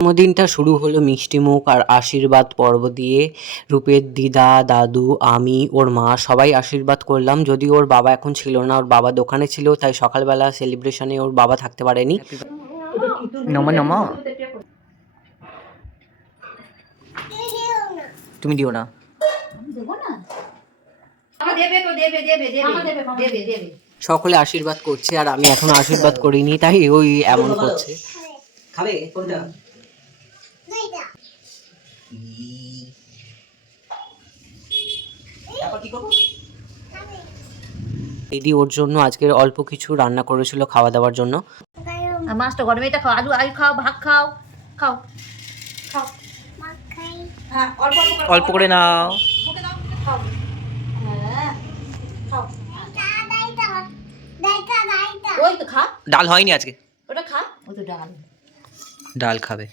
জন্মদিনটা শুরু হলো মিষ্টিমুখ আর আশীর্বাদ পর্ব দিয়ে। রূপের দিদা, দাদু, আমি, ওর মা সবাই আশীর্বাদ করলাম। যদিও ওর বাবা এখন ছিল না, ওর বাবা দোকানে ছিল, তাই সকালবেলা সেলিব্রেশনে ওর বাবা থাকতে পারেনি। নমো নমো। তুমি দিও না। সকলে আশীর্বাদ করছে আর আমি এখনো আশীর্বাদ করিনি, তাই ওই এমন করছে। খাবে কোনটা? দিদি ওর জন্য আজকের অল্প কিছু রান্না করেছিল খাওয়া দাওয়ার জন্য। মাছটা গরমে এটা খাও, আলু আলু খাও, ভাত খাও, খাও খাও, অল্প করে নাও। ওই তো খা, ডাল হয়নি আজকে। ওটা খা, ওই তো ডাল। ডাল খাবে।